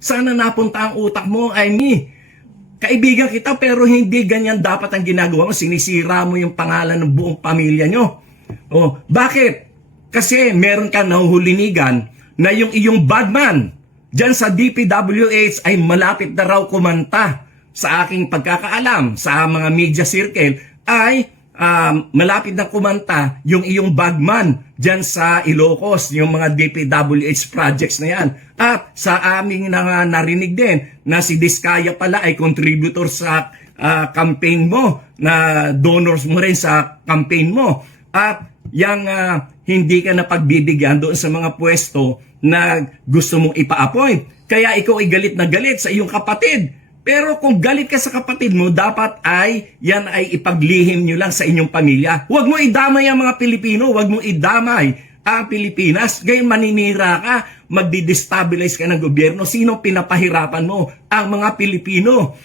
Sana napunta ang utak mo, ay me. Kaibigan kita pero hindi ganyan dapat ang ginagawa mo. Sinisira mo yung pangalan ng buong pamilya nyo. Oh, bakit? Kasi meron ka nahuhulinigan na yung iyong badman dyan sa DPWH ay malapit na raw kumanta sa aking pagkakaalam sa mga media circle ay um, malapit na kumanta yung iyong bagman dyan sa Ilocos, yung mga DPWH projects na yan. At sa aming na, narinig din na si Diskaya pala ay contributor sa ah, campaign mo, na donors mo rin sa campaign mo. At yung ah, hindi ka na pagbibigyan doon sa mga pwesto na gusto mong ipa-appoint. Kaya ikaw ay galit na galit sa iyong kapatid. Pero kung galit ka sa kapatid mo, dapat ay yan ay ipaglihim nyo lang sa inyong pamilya. Huwag mo idamay ang mga Pilipino, huwag mo idamay ang Pilipinas. Ngayon maninira ka, magdi-destabilize ka ng gobyerno. Sino pinapahirapan mo? Ang mga Pilipino.